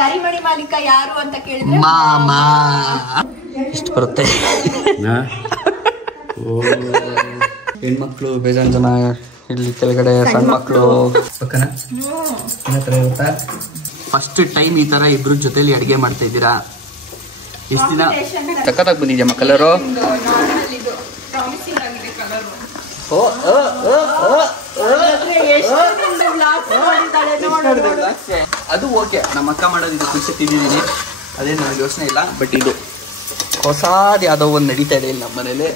ಕರಿಮಣಿ ಮಾಲೀಕ ಯಾರು ಅಂತ ಕೇಳಿದ್ರೆ ಮಾಮ ಇಷ್ಟು ಬರುತ್ತೆ. ಹೆಣ್ಮಕ್ಳು ಬೇಜಾನ್ ಜನ ಇಲ್ಲಿ ಕೆಳಗಡೆ, ಸಣ್ಣ ಮಕ್ಕಳು. ಫಸ್ಟ್ ಟೈಮ್ ಈ ತರ ಇಬ್ರು ಜೊತೆಲಿ ಅಡಿಗೆ ಮಾಡ್ತಾ ಇದ್ದೀರಾ. ಎಷ್ಟು ದಿನ ಸಖತ್ತಾಗಿ ಬಂದಿದ್ಯಮ್ಮ ಕಲರು. ಅದು ಓಕೆ, ನಮ್ಮ ಅಕ್ಕ ಮಾಡೋದು ಇದು ಖುಷಿ ತಿಂದಿದ್ದೀನಿ, ಅದೇನು ನನಗೆ ಯೋಚನೆ ಇಲ್ಲ. ಬಟ್ ಇದು ಹೊಸಾದ್ ಯಾವ್ದೋ ಒಂದು ನಡೀತಾ ಇದೆ ಇಲ್ಲಿ ನಮ್ಮ ಮನೇಲಿ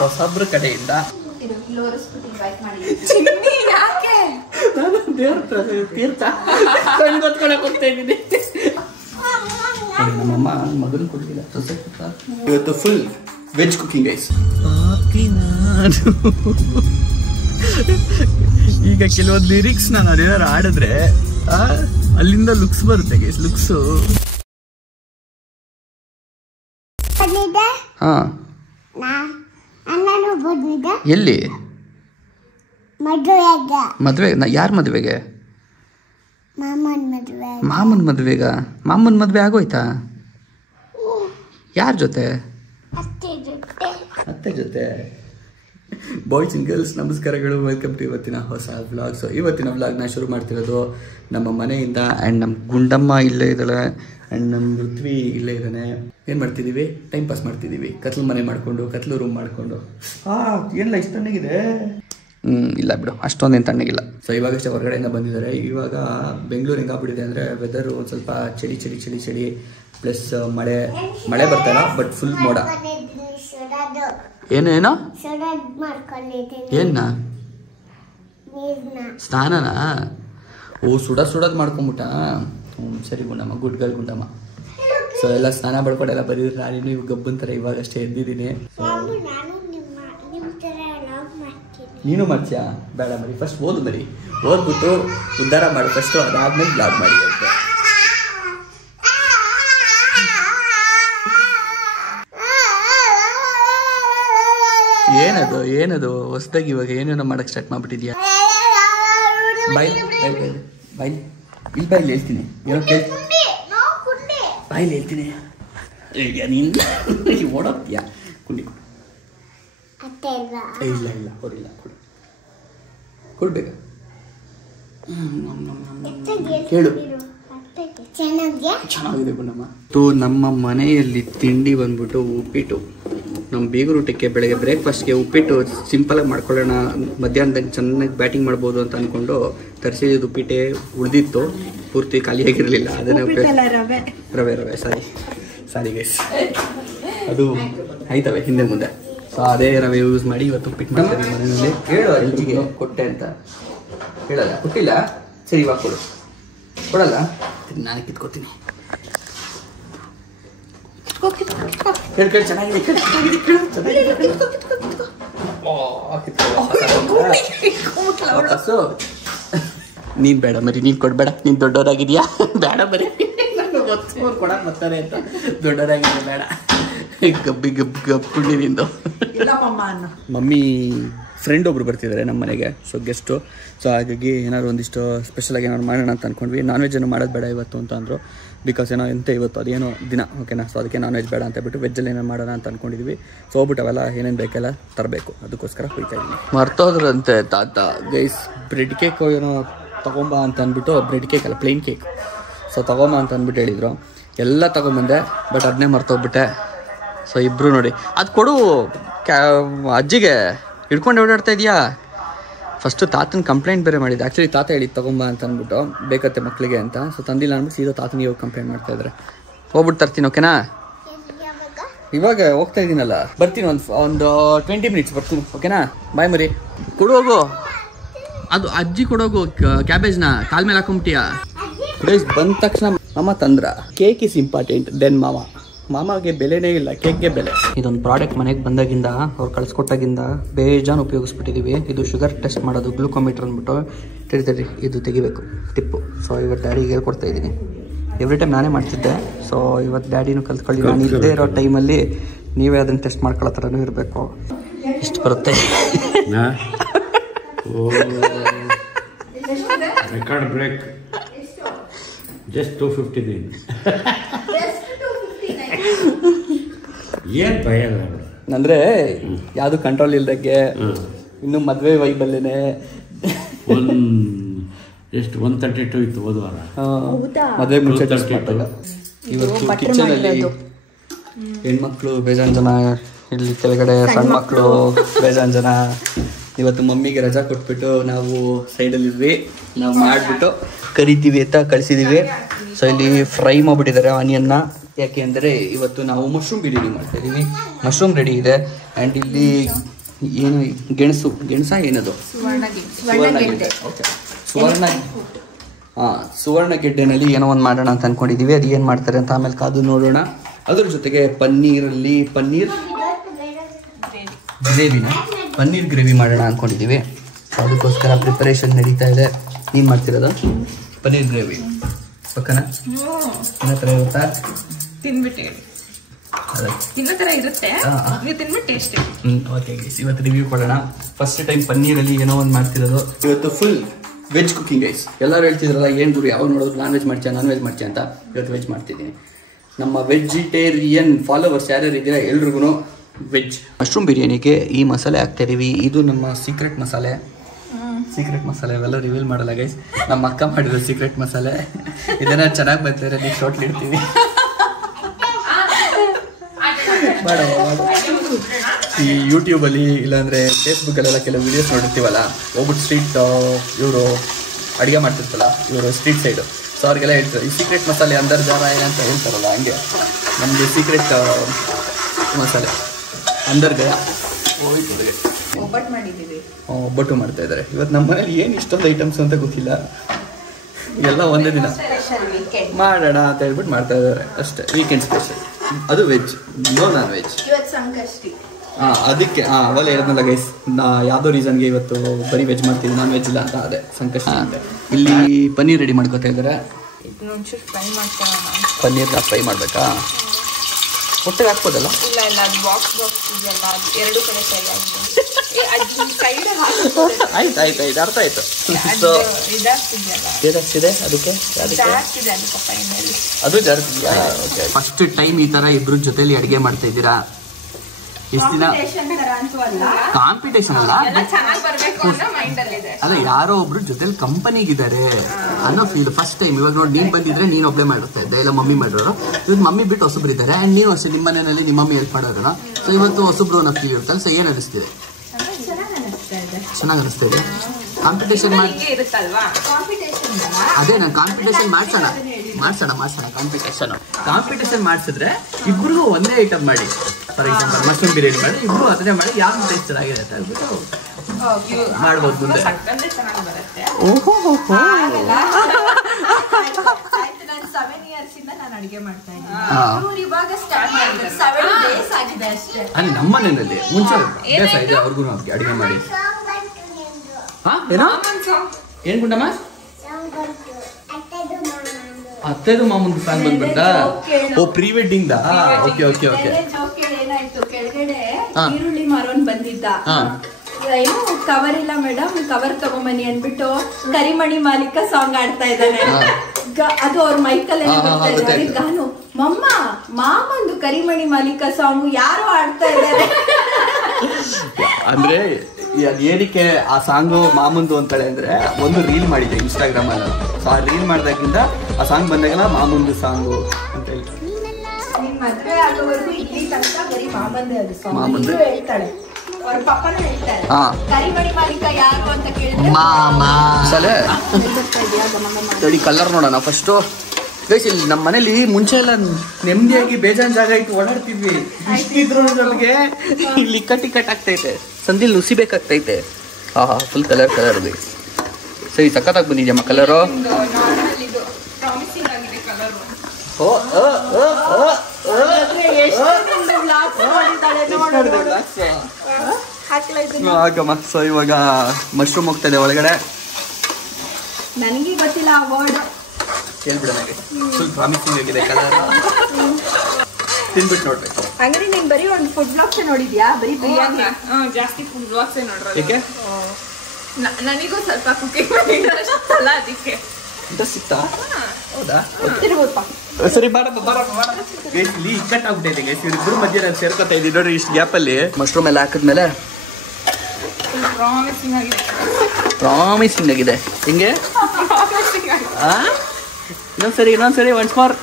ಹೊಸಬ್ರ ಕಡೆಯಿಂದ. ನಮ್ಮಮ್ಮ ಮಗನ ಕೊಟ್ಟಿಲ್ಲ. ಇವತ್ತು ಫುಲ್ ವೆಜ್ ಕುಕಿಂಗ್ ಗೈಸ್. ಈಗ ಕೆಲವೊಂದು ಲಿರಿಕ್ಸ್ ನಾನು ಅದೇನಾರು ಆಡಿದ್ರೆ ಅಲ್ಲಿಂದ ಲುಕ್ಸ್ ಬರುತ್ತೆ ಗೈಸ್. ಲುಕ್ಸು ಹಾ ಎಲ್ಲಿ ಮದ್ವೆ? ಯಾರ ಮದ್ವೆಗೆ? ಮಾಮನ್ ಮದ್ವೆಗ? ಮಾಮನ್ ಮದ್ವೆ ಆಗೋಯ್ತಾ? ಯಾರ ಜೊತೆ? ಅತ್ತೆ ಜೊತೆ. ಬಾಯ್ಸ್ ಅಂಡ್ ಗರ್ಲ್ಸ್ ನಮಸ್ಕಾರಗಳು, ವೆಲ್ಕಮ್ ಟು ಇವತ್ತಿನ ಹೊಸ ವ್ಲಾಗ್. ಸೊ ಇವತ್ತಿನ ವ್ಲಾಗ್ನ ಶುರು ಮಾಡ್ತಿರೋದು ನಮ್ಮ ಮನೆಯಿಂದ. ಆ್ಯಂಡ್ ನಮ್ಮ ಗುಂಡಮ್ಮ ಇಲ್ಲೇ ಇದ್ದಾಳೆ, ಆ್ಯಂಡ್ ನಮ್ಮ ಋತ್ವಿ ಇಲ್ಲೇ ಇದ್ದಾನೆ. ಏನು ಮಾಡ್ತಿದ್ದೀವಿ? ಟೈಮ್ ಪಾಸ್ ಮಾಡ್ತಿದ್ದೀವಿ. ಕತ್ಲು ಮನೆ ಮಾಡಿಕೊಂಡು, ಕತ್ಲು ರೂಮ್ ಮಾಡಿಕೊಂಡು. ಏನಿಲ್ಲ, ಇಷ್ಟು ತಣ್ಣಗಿದೆ. ಇಲ್ಲ ಬಿಡು, ಅಷ್ಟೊಂದೇನು ತಣ್ಣಗಿಲ್ಲ. ಸೊ ಇವಾಗಷ್ಟೇ ಹೊರಗಡೆಯಿಂದ ಬಂದಿದ್ದಾರೆ. ಇವಾಗ ಬೆಂಗಳೂರು ಹೆಂಗಾಗ್ಬಿಟ್ಟಿದೆ ಅಂದರೆ ವೆದರು ಒಂದು ಸ್ವಲ್ಪ ಚಳಿ ಚಳಿ ಚಳಿ ಚಳಿ ಪ್ಲಸ್ ಮಳೆ ಬರ್ತಾಯಿಲ್ಲ, ಬಟ್ ಫುಲ್ ಮೋಡ. ಏನೇನೋ ಏನ ಸ್ನಾನನಾ? ಓ ಸುಡೋದು ಮಾಡ್ಕೊಂಬಿಟ್ಟ. ಸರಿ Gundamma, good girl Gundamma. So ಎಲ್ಲ ಸ್ನಾನ ಬಡ್ಕೊಂಡೆಲ್ಲ ಬರೀರಿ. ನಾನೇನು ಇವಾಗ ಗಬ್ಬಂತಾರೆ ಇವಾಗಷ್ಟೇ ಎದ್ದಿದ್ದೀನಿ. ನೀನು ಮಾಡ್ತೀಯಾ? ಬೇಡ ಮರಿ, ಫಸ್ಟ್ ಓದು ಮರಿ, ಓದ್ಬಿಟ್ಟು ಉದ್ಧಾರ ಮಾಡಿ ಫಸ್ಟು, ಅದಾದ್ಮೇಲೆ ಬ್ಲಾಗ್ ಮಾಡಿ ಅಂತ. ಏನದು ಹೊಸದಾಗಿ ಇವಾಗ ಏನೇನೋ ಮಾಡಕ್ ಸ್ಟಾರ್ಟ್ ಮಾಡ್ಬಿಟ್ಟಿದ್ಯಾ? ಬಾಯ್ಲಿ ಹೇಳ್ತೀನಿ, ಏನೋ ಬಾಯ್ಲಿ ಹೇಳ್ತೀನಿ. ನೀನು ಓಡೋಗ್ತೀಯಾ? ಕುಂಡಿ ಇಲ್ಲ ಕೊಡಿಲ್ಲ, ಕೊಡ್ಬೇಕ? ಕೇಳು. ಚೆನ್ನಾಗಿದೆ ಗುಂಡಮ್ಮ. ನಮ್ಮ ಮನೆಯಲ್ಲಿ ತಿಂಡಿ ಬಂದ್ಬಿಟ್ಟು ಉಪ್ಪಿಟ್ಟು. ನಮ್ಮ ಬೀಗರೂಟಕ್ಕೆ ಬೆಳಗ್ಗೆ ಬ್ರೇಕ್ಫಾಸ್ಟ್ಗೆ ಉಪ್ಪಿಟ್ಟು ಸಿಂಪಲಾಗಿ ಮಾಡ್ಕೊಳ್ಳೋಣ, ಮಧ್ಯಾಹ್ನದಾಗ ಚೆನ್ನಾಗಿ ಬ್ಯಾಟಿಂಗ್ ಮಾಡ್ಬೋದು ಅಂತ ಅಂದ್ಕೊಂಡು ತರಿಸಿದ್ದು ಉಪ್ಪಿಟ್ಟೆ ಉಳಿದಿತ್ತು, ಪೂರ್ತಿ ಖಾಲಿಯಾಗಿರಲಿಲ್ಲ. ಅದನ್ನೇ ರವೆ ಸಾರಿ ಗೈಸ್, ಅದು ಆಯ್ತವೆ ಹಿಂದೆ ಮುಂದೆ. ಸೊ ಅದೇ ರವೆ ಯೂಸ್ ಮಾಡಿ ಇವತ್ತು ಉಪ್ಪಿಟ್ಟು ಮಾಡ್ತೀವಿ ಮನೆಯಲ್ಲಿ. ಹೇಳು ಅಜ್ಜಿಗೆ ಕೊಟ್ಟೆ ಅಂತ. ಹೇಳಲ್ಲ? ಕೊಟ್ಟಿಲ್ಲ? ಸರಿ ಇವಾಗ ಕೊಡಲ್ಲ, ನಾನು ಕಿತ್ಕೋತೀನಿ. ನೀನ್ ಬೇಡ ಮರಿ, ನೀನ್ ಕೊಡ್ಬೇಡ, ನೀನ್ ದೊಡ್ಡವರಾಗಿದ್ಯಾ, ಬೇಡ ಮರಿ, ಕೊಡಕ್ ಬರ್ತಾರೆ ಅಂತ ದೊಡ್ಡವರಾಗಿದ್ಯಾ, ಬೇಡ. ಗಬ್ಬಿ ನಿಂದು. ಮಮ್ಮಿ ಫ್ರೆಂಡ್ ಒಬ್ರು ಬರ್ತಿದ್ದಾರೆ ನಮ್ಮ ಮನೆಗೆ, ಸೊ ಗೆಸ್ಟು. ಸೊ ಹಾಗಾಗಿ ಏನಾದ್ರು ಒಂದಿಷ್ಟು ಸ್ಪೆಷಲಾಗಿ ಏನಾದ್ರು ಮಾಡೋಣ ಅಂತ ಅಂದ್ಕೊಂಡ್ವಿ. ನಾನ್ ವೆಜ್ ಏನೋ ಮಾಡೋದು ಬೇಡ ಇವತ್ತು ಅಂತ ಅಂದರು. ಬಿಕಾಸ್ ಏನೋ ಇವತ್ತು ಅದೇನೋ ದಿನ, ಓಕೆನಾ? ಸೊ ಅದಕ್ಕೆ ನಾನ್ ವೆಜ್ ಬೇಡ ಅಂತ ಬಿಟ್ಟು ವೆಜ್ಜಲ್ಲಿ ಏನೋ ಮಾಡೋಣ ಅಂತ ಅಂದ್ಕೊಂಡಿದ್ವಿ. ಸೊ ಹೋಗ್ಬಿಟ್ಟು ಅವೆಲ್ಲ ಏನೇನು ಬೇಕೆಲ್ಲ ತರಬೇಕು, ಅದಕ್ಕೋಸ್ಕರ ಹೋಗ್ತಾ ಇದ್ದೀನಿ. ಮರ್ತೋದ್ರಂತೆ ತಾತ ಗೈಸ್, ಬ್ರೆಡ್ ಕೇಕ್ ಏನೋ ತೊಗೊಂಬ ಅಂತ ಅಂದ್ಬಿಟ್ಟು, ಬ್ರೆಡ್ ಕೇಕ್ ಅಲ್ಲ ಪ್ಲೇನ್ ಕೇಕ್, ಸೊ ತೊಗೊಂಬ ಅಂತ ಅಂದ್ಬಿಟ್ಟು ಹೇಳಿದರು. ಎಲ್ಲ ತೊಗೊಂಬಂದೆ, ಬಟ್ ಅದನ್ನೇ ಮರ್ತೋಗ್ಬಿಟ್ಟೆ. ಸೊ ಇಬ್ಬರು ನೋಡಿ, ಅದು ಕೊಡು ಅಜ್ಜಿಗೆ, ಹಿಡ್ಕೊಂಡು ಓಡಾಡ್ತಾ ಇದೆಯಾ? ಫಸ್ಟು ತಾತನ ಕಂಪ್ಲೇಂಟ್ ಬೇರೆ ಮಾಡಿದ್ದೆ. ಆ್ಯಕ್ಚುಲಿ ತಾತ ಹೇಳಿದ್ದು ತೊಗೊಂಬ ಅಂತ ಅಂದ್ಬಿಟ್ಟು, ಬೇಕತ್ತೆ ಮಕ್ಕಳಿಗೆ ಅಂತ. ಸೊ ತಂದಿಲ್ಲ ಅಂದ್ಬಿಟ್ಟು ಸೀದಾ ತಾತನಿಗೆ ಹೋಗಿ ಕಂಪ್ಲೇಂಟ್ ಮಾಡ್ತಾಯಿದ್ರೆ. ಹೋಗ್ಬಿಟ್ಟು ತರ್ತೀನಿ, ಓಕೆನಾ? ಇವಾಗ ಹೋಗ್ತಾ ಇದ್ದೀನಲ್ಲ, ಬರ್ತೀನಿ, ಒಂದು 20 ಮಿನಿಟ್ಸ್ ಬರ್ತೀನಿ, ಓಕೆನಾ? ಬಾಯ್ ಮರಿ. ಕೊಡೋಗು, ಅದು ಅಜ್ಜಿ ಕೊಡೋಗು ಕ್ಯಾಬೇಜ್ನ ಕಾಲ್ ಮೇಲೆ ಹಾಕೊಂಬಿಟ್ಟಿಯಾ? ಗೈಸ್ ಬಂದ ತಕ್ಷಣ ಮಾಮ ತಂದ್ರ. ಕೇಕ್ ಇಸ್ ಇಂಪಾರ್ಟೆಂಟ್ ದೆನ್ ಮಾಮಗೆ ಬೆಲೆನೇ ಇಲ್ಲ, ಕೇಕ್ಗೆ ಬೆಲೆ. ಇದೊಂದು ಪ್ರಾಡಕ್ಟ್ ಮನೆಗೆ ಬಂದಾಗಿಂದ, ಅವ್ರು ಕಳಿಸ್ಕೊಟ್ಟಾಗಿಂದ ಬೇಜಾನ್ ಉಪಯೋಗಿಸ್ಬಿಟ್ಟಿದ್ದೀವಿ. ಇದು ಶುಗರ್ ಟೆಸ್ಟ್ ಮಾಡೋದು, ಗ್ಲೂಕೋಮೀಟರ್ ಅಂದ್ಬಿಟ್ಟು ತಿಳಿತರಿ, ಇದು ತೆಗಿಬೇಕು ಟಿಪ್ಪು. ಸೊ ಇವತ್ತು ಡ್ಯಾಡಿಗೆ ಹೇಳ್ಕೊಡ್ತಾ ಇದ್ದೀನಿ. ಎವ್ರಿ ಟೈಮ್ ನಾನೇ ಮಾಡ್ತಿದ್ದೆ. ಸೊ ಇವತ್ತು ಡ್ಯಾಡಿನೂ ಕಲ್ತ್ಕೊಳ್ಳಿ. ನಾನು ಇಲ್ಲದೆ ಇರೋ ಟೈಮಲ್ಲಿ ನೀವೇ ಅದನ್ನು ಟೆಸ್ಟ್ ಮಾಡ್ಕೊಳ್ಳೋ ಥರನೂ ಇರಬೇಕು. ಇಷ್ಟು ಬರುತ್ತೆ. Record break. ಜಸ್ಟ್ 259. ಏನು ಭಯ ಇಲ್ಲ ಅಂದರೆ ಯಾವುದು ಕಂಟ್ರೋಲ್ ಇಲ್ದಂಗೆ ಇನ್ನು ಮದುವೆ ವೈಬಲ್ಲೇನೆ ಎಷ್ಟು 132 ಇತ್ತು ಹೋದವಾರ. ಮದುವೆ ಮುಂಚೆ ಇವತ್ತು ಕಿಚನಲ್ಲಿ ಹೆಣ್ಮಕ್ಳು ಬೇಜಾನ್ ಜನ, ಇಲ್ಲಿ ಕೆಳಗಡೆ ಸಣ್ಣ ಮಕ್ಕಳು ಬೇಜಾನ್ ಜನ. ಇವತ್ತು ಮಮ್ಮಿಗೆ ರಜಾ ಕೊಟ್ಬಿಟ್ಟು ನಾವು ಸೈಡಲ್ಲಿದ್ವಿ, ನಾವು ಮಾಡಿಬಿಟ್ಟು ಕರಿತೀವಿ ಅಂತ ಕಳಿಸಿದ್ದೀವಿ. ಸೊ ಇಲ್ಲಿ ಫ್ರೈ ಮಾಡಿಬಿಟ್ಟಿದ್ದಾರೆ ಆನಿಯನ್ನ. ಯಾಕೆ ಅಂದರೆ ಇವತ್ತು ನಾವು ಮಶ್ರೂಮ್ ಬಿರಿಯಾನಿ ಮಾಡ್ತಾಯಿದ್ದೀವಿ. ಮಶ್ರೂಮ್ ರೆಡಿ ಇದೆ. ಆ್ಯಂಡ್ ಇಲ್ಲಿ ಏನು ಗೆಣಸ ಏನದು ಸುವರ್ಣಗೆಡ್ಡೆ. ಓಕೆ, ಸುವರ್ಣ ಗೆಡ್ಡೆನಲ್ಲಿ ಏನೋ ಒಂದು ಮಾಡೋಣ ಅಂತ ಅಂದ್ಕೊಂಡಿದ್ದೀವಿ. ಅದು ಏನು ಮಾಡ್ತಾರೆ ಅಂತ ಆಮೇಲೆ ಕಾದು ನೋಡೋಣ. ಅದ್ರ ಜೊತೆಗೆ ಪನ್ನೀರ್ ಗ್ರೇವಿ ಮಾಡೋಣ ಅಂದ್ಕೊಂಡಿದ್ದೀವಿ. ಅದಕ್ಕೋಸ್ಕರ ಪ್ರಿಪರೇಷನ್ ನಡೀತಾ ಇದೆ. ಏನು ಮಾಡ್ತಿರೋದು? ಪನ್ನೀರ್ ಗ್ರೇವಿ ಪಕ್ಕನ ಇನ್ನೂ ಥರ ಇರುತ್ತಾ? ತಿನ್ಬಿಟ್ಟು ಇನ್ನೂ ಥರ ಇರುತ್ತೆ, ನೀವು ತಿನ್ಬಿಟ್ಟು ಟೇಸ್ಟ್. ಓಕೆ, ಇವತ್ತು ರಿವ್ಯೂ ಕೊಡೋಣ. ಫಸ್ಟ್ ಟೈಮ್ ಪನ್ನೀರಲ್ಲಿ ಏನೋ ಒಂದು ಮಾಡ್ತಿರೋದು. ಇವತ್ತು ಫುಲ್ ವೆಜ್ ಕುಕಿಂಗ್ ಗೈಸ್. ಎಲ್ಲರೂ ಹೇಳ್ತಿದ್ರಲ್ಲ ಏನು ಗುರು ಯಾವಾಗ ನೋಡೋದು ನಾನ್ ವೆಜ್ ಮಾಡ್ತೀಯ ಅಂತ. ಇವತ್ತು ವೆಜ್ ಮಾಡ್ತಿದ್ದೀನಿ. ನಮ್ಮ ವೆಜಿಟೇರಿಯನ್ ಫಾಲೋವರ್ಸ್ ಯಾರ್ಯಾರು ಇದ್ದೀರಾ ಎಲ್ರಿಗೂ ವೆಜ್. ಮಶ್ರೂಮ್ ಬಿರಿಯಾನಿಗೆ ಈ ಮಸಾಲೆ ಹಾಕ್ತಾಯಿದ್ದೀವಿ. ಇದು ನಮ್ಮ ಸೀಕ್ರೆಟ್ ಮಸಾಲೆ ಅವೆಲ್ಲ ರಿವೀಲ್ ಮಾಡಲ್ಲ ಗೈಸ್. ನಮ್ಮ ಅಕ್ಕ ಮಾಡಿರೋ ಸೀಕ್ರೆಟ್ ಮಸಾಲೆ. ಇದನ್ನ ಚೆನ್ನಾಗಿ ಬರ್ತಾರೆ, ನೆಕ್ಸ್ಟ್ ಹೋಟ್ಲ್ ಇಡ್ತೀವಿ. ಈ ಯೂಟ್ಯೂಬಲ್ಲಿ ಇಲ್ಲಾಂದರೆ ಫೇಸ್ಬುಕ್ಕಲ್ಲೆಲ್ಲ ಕೆಲವು ವೀಡಿಯೋಸ್ ನೋಡಿರ್ತೀವಲ್ಲ, ಹೋಗ್ಬಿಟ್ಟು ಸ್ಟ್ರೀಟ್ ಇವರು ಅಡುಗೆ ಮಾಡ್ತಿರ್ತಲ್ಲ, ಇವರು ಸ್ಟ್ರೀಟ್ ಸೈಡು. ಸೊ ಅವ್ರಿಗೆಲ್ಲ ಹೇಳ್ತಾರೆ ಈ ಸೀಕ್ರೆಟ್ ಮಸಾಲೆ ಅಂದರ್ ಜಾರ ಅಂತ ಹೇಳ್ತಾರಲ್ಲ, ಹಂಗೆ ನಮ್ಮದು ಸೀಕ್ರೆಟ್ ಮಸಾಲೆ ಅಂದರ್ ಗಯ. ಒಬ್ಬಟ್ಟು ಮಾಡ್ತಾ ಇದ್ದಾರೆ ಇವತ್ತು. ನಮ್ಮ ಮನೇಲಿ ಏನು ಇಷ್ಟೊಂದು ಐಟಮ್ಸ್ ಅಂತ ಗೊತ್ತಿಲ್ಲ, ಎಲ್ಲ ಒಂದೇ ದಿನ ಮಾಡೋಣ ಅಂತ ಹೇಳ್ಬಿಟ್ಟು ಮಾಡ್ತಾ ಇದ್ದಾರೆ ಅಷ್ಟೇ. ವೀಕೆಂಡ್ ಸ್ಪೆಷಲ್, ಅದು ವೆಜ್, ನೋ ನಾನ್ ವೆಜ್. ಅದಕ್ಕೆ ಅವೆಲ್ಲ ಹೇಳಿದ್ನಲ್ಲ ಗೈಸ್, ಯಾವುದೋ ರೀಸನ್ಗೆ ಇವತ್ತು ಬರೀ ವೆಜ್ ಮಾಡ್ತೀವಿ, ನಾನ್ ವೆಜ್ ಇಲ್ಲ ಅಂತ. ಅದೇ ಸಂಕಷ್ಟ. ಇಲ್ಲಿ ಪನ್ನೀರ್ ರೆಡಿ ಮಾಡ್ಕೊತಾ ಇದ್ದಾರೆ. ಪನ್ನೀರ್ನ ಫ್ರೈ ಮಾಡಬೇಕಾ? ಹೊಟ್ಟೆಗೆ ಹಾಕ್ಬೋದಲ್ಲ? ಇಲ್ಲ ಅದು ಬಾಕ್ಸ್ ಇದೆಯಲ್ಲ, ಅದು ಎರಡು ಕಡೆ ಫ್ರೈ ಆಯ್ತು ಅರ್ಥ ಆಯ್ತು. ಏನಾಗ್ತಿದೆ ಅದಕ್ಕೆ? ಅದು ಜಾಸ್ತಿದೆಯಾ? ಓಕೆ, ಫಸ್ಟ್ ಟೈಮ್ ಈ ಥರ ಇಬ್ರು ಜೊತೆಲಿ ಅಡುಗೆ ಮಾಡ್ತಾ ಇದ್ದೀರಾ? ಎಷ್ಟು ದಿನ ಕಾಂಪಿಟೇಷನ್ ಅಲ್ಲ, ಯಾರೋ ಒಬ್ರು ಜೊತೆಲಿ ಕಂಪನಿಗಿದ್ದಾರೆ ಅನ್ನೋ ಫೀಲ್ ಫಸ್ಟ್ ಟೈಮ್. ಇವಾಗ ನೋಡಿ, ನೀನ್ ಬಂದಿದ್ರೆ ನೀನ್ ಒಬ್ಬಳೆ ಮಾಡ್ತಾ ಇದ್ದೆ, ಇಲ್ಲ ಮಮ್ಮಿ ಮಾಡೋರು. ಇವಾಗ ಮಮ್ಮಿ ಬಿಟ್ಟು ಹೊಸಬ್ರು ಇದ್ದಾರೆ. ಅಂಡ್ ನೀವು ಅಷ್ಟೇ ನಿಮ್ಮ ಮನೆಯಲ್ಲಿ ನಿಮ್ಮ ಮಮ್ಮಿ ಹೆಲ್ಪ್ ಮಾಡೋರಲ್ಲ. ಸೊ ಇವತ್ತು ಹೊಸಬ್ರು ಅನ್ನೋ ಫೀಲ್ ಇರುತ್ತಲ್ಲ. ಸೊ ಏನ್ ಅನಿಸ್ತಿದೆ? ಚೆನ್ನಾಗಿ ಅನಿಸ್ತಾ ಇದೆ. ಕಾಂಪಿಟೇಷನ್ ಮಾಡಿ ಅದೇ ನಾನು ಕಾಂಪಿಟೇಷನ್ ಮಾಡ್ಸೋಣ ಕಾಂಪಿಟೇಷನ್ ಮಾಡಿಸಿದ್ರೆ ಇಬ್ರಿಗೂ ಒಂದೇ ಐಟಮ್ ಮಾಡಿ. ಫಾರ್ ಎಕ್ಸಾಂಪಲ್ ಮಶ್ರೂಮ್ ಬಿರಿಯಾನಿ ಮಾಡಿ, ಇಬ್ರು ಅದನ್ನೇ ಮಾಡಿ ಯಾವ್ದು ಟೇಸ್ಟ್ ಚೆನ್ನಾಗಿದೆ ಅಂತ ಹೇಳ್ಬಿಟ್ಟು ಮಾಡ್ಬೋದು ಮುಂದೆ. ಅಲ್ಲಿ ನಮ್ಮ ಮನೆಯಲ್ಲಿ ಮುಂಚೆ ಅಭ್ಯಾಸ ಇದೆ ಅವ್ರಿಗೂ ಅಡುಗೆ ಮಾಡಿ. ಏನ್ ಗುಂಡಮ್ಮ? ಅತ್ತೆದು ಮಾಮೂಲಿ ಸಾಂಗ್ ಬಂದ್ಬಿಟ್ಟ. ಓ, ಪ್ರೀ ವೆಡ್ಡಿಂಗ್ ದಾ? ಓಕೆ. ಏನಾಯ್ತು, ಕೆಳಗಡೆ ಈರುಳ್ಳಿ ಮಾರೋನ್ ಬಂದಿದ್ದ. ಏನು ಕವರ್ ಇಲ್ಲ ಮೇಡಮ್, ಕವರ್ ತಗೊಂಬನ್ನಿ ಅನ್ಬಿಟ್ಟು ಕರಿಮಣಿ ಮಾಲೀಕ ಸಾಂಗ್ ಆಡ್ತಾ ಇದ್ದಾನೆ. ಅದು ಅವ್ರ ಮೈಕಲ್ ಗಾನು ಮಮ್ಮ ಮಾಮಂದು ಕರಿಮಣಿ ಮಾಲೀಕ ಸಾಂಗ್ ಯಾರು ಆಡ್ತಾ ಇದ್ದಾರೆ ಅಂದ್ರೆ ಏನಕ್ಕೆ ಆ ಸಾಂಗು ಮಾಮಂದು ಅಂತಾಳೆ ಅಂದ್ರೆ, ಒಂದು ರೀಲ್ ಮಾಡಿದ್ದೆ ಇನ್ಸ್ಟಾಗ್ರಾಮ್ ಅಲ್ಲಿ. ಸೊ ಆ ರೀಲ್ ಮಾಡಿದಾಗಿಂದ ಆ ಸಾಂಗ್ ಬಂದಾಗೆಲ್ಲ ಮಾಮಂದು ಸಾಂಗು ಅಂತ ಹೇಳ್ತಾರೆ. ಮದ್ವೆ ಆಗೋವರೆಗೂ ಇಲ್ಲಿ ತನಕ ಬರೀ ಮಾಮಂದೇ ಅದು ಸಾಂಗ್ ಹೇಳ್ತಾಳೆ. ಅವ್ರ ಪಪ್ಪನ ಹೇಳ್ತಾರೆ ಕರಿಮಣಿ ಮಾಲೀಕ ಯಾರು ಅಂತ ಕೇಳಿದ್ರೆ ತಡಿ ಕಲರ್ ನೋಡೋಣ ಫಸ್ಟು. ಇಲ್ಲಿ ನಮ್ಮ ಮನೇಲಿ ಮುಂಚೆ ಎಲ್ಲ ನೆಮ್ಮದಿಯಾಗಿ ಬೇಜಾನ್ ಜಾಗ ಇಟ್ಟು ಓಡಾಡ್ತಿದ್ವಿ. ಇಷ್ಟಿದ್ರು ನಮಗೆ ಇಲ್ಲಿ ಟಿಕಟ್ ಆಗ್ತೈತೆ, ಸಂದಿಲ್ ನುಸಿಬೇಕಾಗ್ತೈತೆ. ಫುಲ್ ಕಲರ್ ಸರಿ, ಸಖತ್ತಾಗಿ ಬಂದಿದ್ಯಮ್ಮ ಕಲರು. ಸೊ ಇವಾಗ ಮಶ್ರೂಮ್ ಹೋಗ್ತಾ ಇದೆ ಒಳಗಡೆ. ನನಗೆ ಗೊತ್ತಿಲ್ಲ ಆ ವರ್ಡ್, ಹೇಳ್ಬಿಡ ನನಗೆ. ಫುಲ್ ಪ್ರಾಮಿಸಿಂಗ್ ಆಗಿದೆ ಕಲರ್. ತಿನ್ಬಿಟ್ಟು ನೋಡ್ಬೇಕು. ಹಂಗ್ರೆ ನೀನ್ ಬರೀ ಒಂದು ಫುಡ್ ಬ್ಲಾಗ್ಸ್ ನೋಡಿದ್ಯಾ? ಬರೀ ಬಿರಿಯಾನಿ ಜಾಸ್ತಿ ಫುಡ್ ಬ್ಲಾಗ್ಸ್ ನೋಡ್ರೋದು. ಏಕೆ? ನನಗೂ ಸ್ವಲ್ಪ ಕುಕಿಂಗ್ ಮಾಡಿದ್ರಲ್ಲ, ಅದಕ್ಕೆ ಇಂಟ್ರೆಸ್ಟ್ ಸಿಗ್ತಾ? ಹೌದಾ ಸರಿ ಇಲ್ಲಿ ಇಕ್ಕಟ್ ಆಗ್ಬಿಟ್ಟೈತೆ ಗೈಸ್ ಇಬ್ಬರು ಮಧ್ಯೆ ನಾನು ಸೇರ್ಕೊತಾ ಇದ್ದೀನಿ ನೋಡ್ರಿ ಇಷ್ಟು ಗ್ಯಾಪಲ್ಲಿ ಮಶ್ರೂಮ್ ಎಲ್ಲ ಹಾಕಿದ್ಮೇಲೆ ಪ್ರಾಮಿಸಿಂಗ್ ಆಗಿದೆ ಹಿಂಗೆ ಇನ್ನೊಂದ್ಸರಿ ಒನ್ಸ್ ಮಾರ್